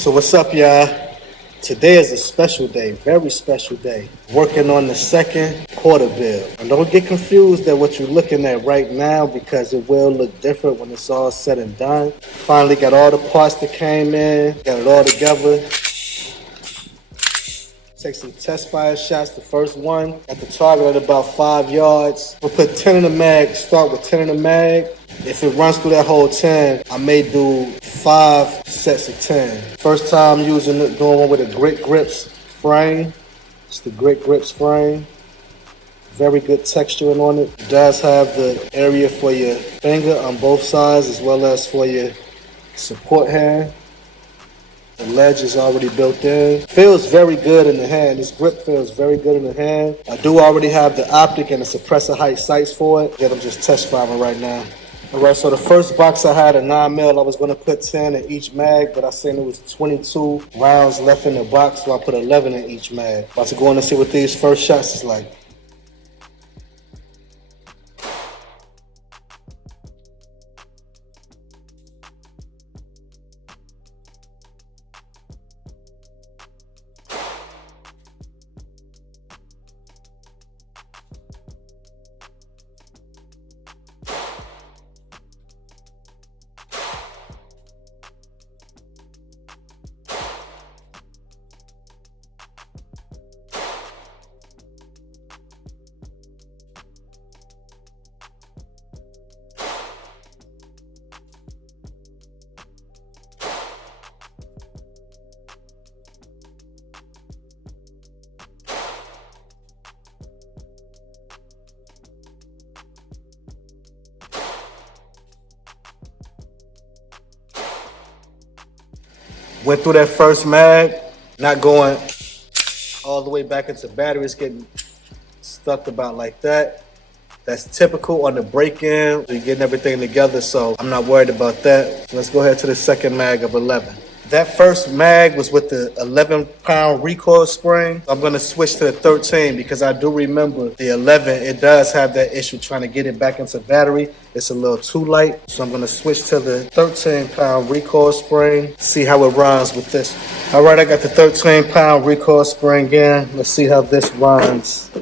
So what's up, y'all? Today is a special day, very special day. Working on the second quarter build. And don't get confused at what you're looking at right now because it will look different when it's all said and done. Finally got all the parts that came in, got it all together. Take some test fire shots. The first one at the target at about 5 yards. We'll put 10 in the mag, start with 10 in the mag. If it runs through that whole 10, I may do 5 sets of 10. First time doing one with a Grit Grips frame. It's the Grit Grips frame. Very good texturing on it. It does have the area for your finger on both sides as well as for your support hand. The ledge is already built in. Feels very good in the hand. This grip feels very good in the hand. I do already have the optic and the suppressor height sights for it. Yet I'm just test firing right now. All right, so the first box I had a 9mm. I was going to put 10 in each mag, but I seen it was 22 rounds left in the box, so I put 11 in each mag. About to go in and see what these first shots is like. Went through that first mag, not going all the way back into battery. It's getting stuck about like that. That's typical on the break-in. You're getting everything together, so I'm not worried about that. So let's go ahead to the second mag of 11. That first mag was with the 11-pound recoil spring. I'm going to switch to the 13 because I do remember the 11. It does have that issue trying to get it back into battery. It's a little too light. So I'm going to switch to the 13-pound recoil spring. See how it runs with this. All right, I got the 13-pound recoil spring in. Let's see how this runs.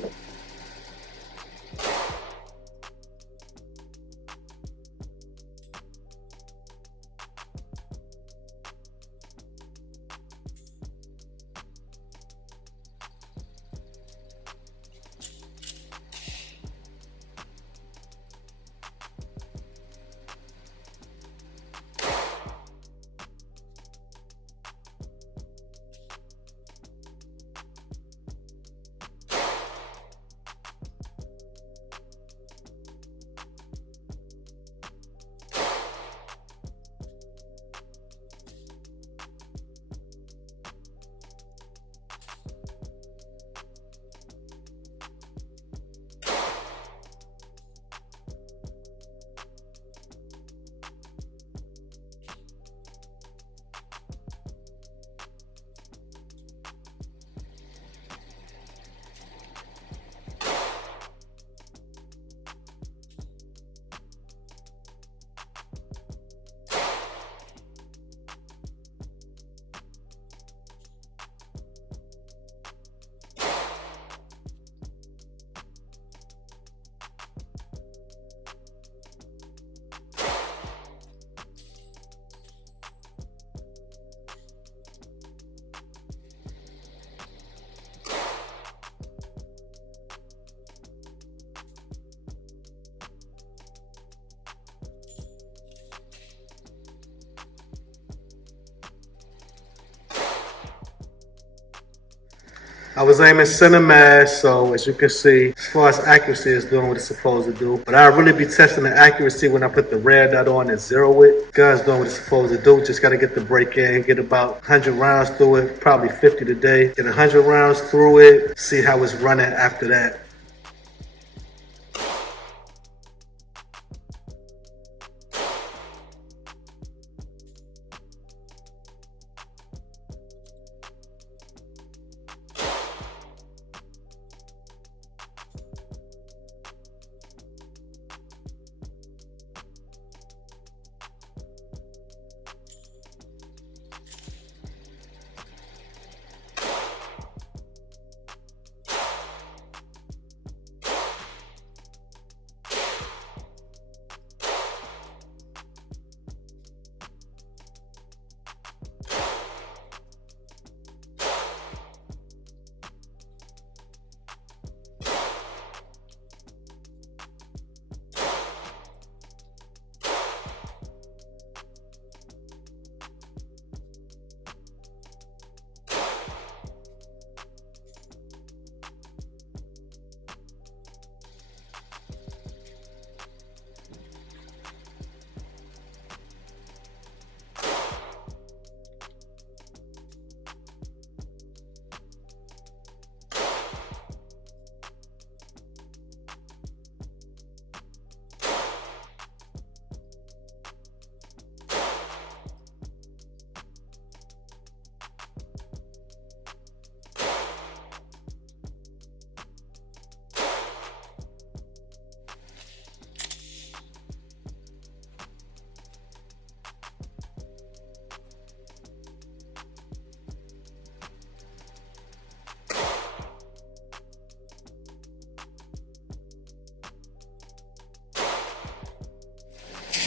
I was aiming center mass, so as you can see, as far as accuracy, it's doing what it's supposed to do. But I'll really be testing the accuracy when I put the red dot on and zero it. Gun's doing what it's supposed to do. Just got to get the break in, get about 100 rounds through it, probably 50 today. Get 100 rounds through it, see how it's running after that.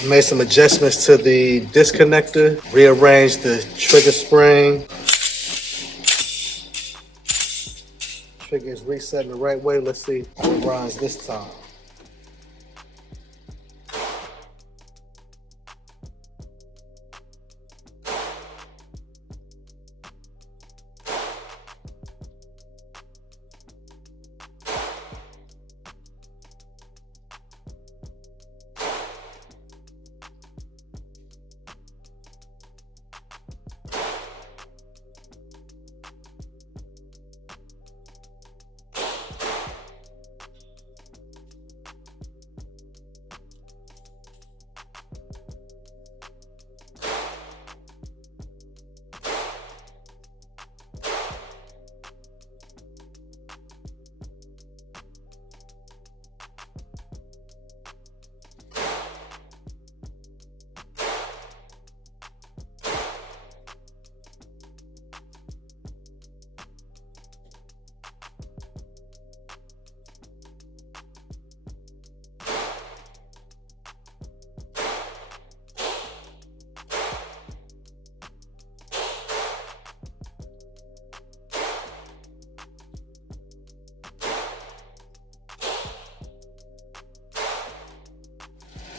I made some adjustments to the disconnector, rearranged the trigger spring. Trigger is reset in the right way. Let's see how it runs this time.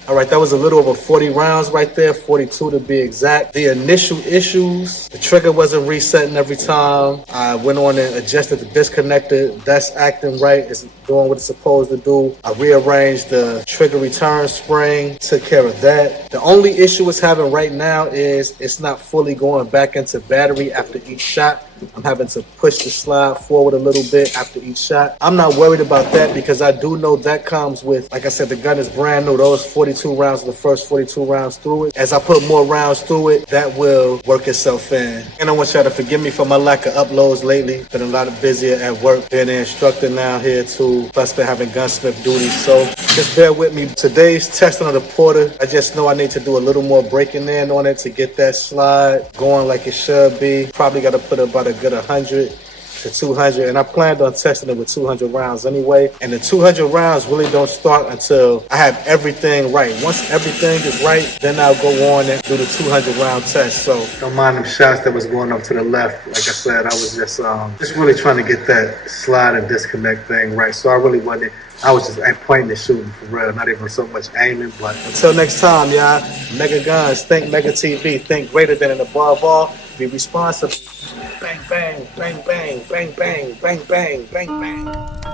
All right, that was a little over 40 rounds right there, 42 to be exact. The initial issues, the trigger wasn't resetting every time. I went on and adjusted the disconnector. That's acting right. It's doing what it's supposed to do. I rearranged the trigger return spring, took care of that. The only issue it's having right now is it's not fully going back into battery after each shot. I'm having to push the slide forward a little bit after each shot. I'm not worried about that because I do know that comes with, like I said, the gun is brand new. Those 42 rounds are the first 42 rounds through it. As I put more rounds through it, that will work itself in. And I want y'all to forgive me for my lack of uploads lately. Been a lot of busier at work. Been an instructor now here too. Plus been having gunsmith duties. So just bear with me. Today's testing of the Porter, I just know I need to do a little more breaking in on it to get that slide going like it should be. Probably got to put about a good 100 to 200, and I planned on testing it with 200 rounds anyway. And the 200 rounds really don't start until I have everything right. Once everything is right, then I'll go on and do the 200 round test. So don't mind them shots that was going up to the left. Like I said, I was just really trying to get that slide and disconnect thing right. So I really wasn't. I was just pointing and shooting for real, not even so much aiming. But until next time, y'all, Mega Guns, ThinkMegaTV, think greater than and above all, be responsible. Bang, bang, bang, bang, bang, bang, bang, bang, bang, bang.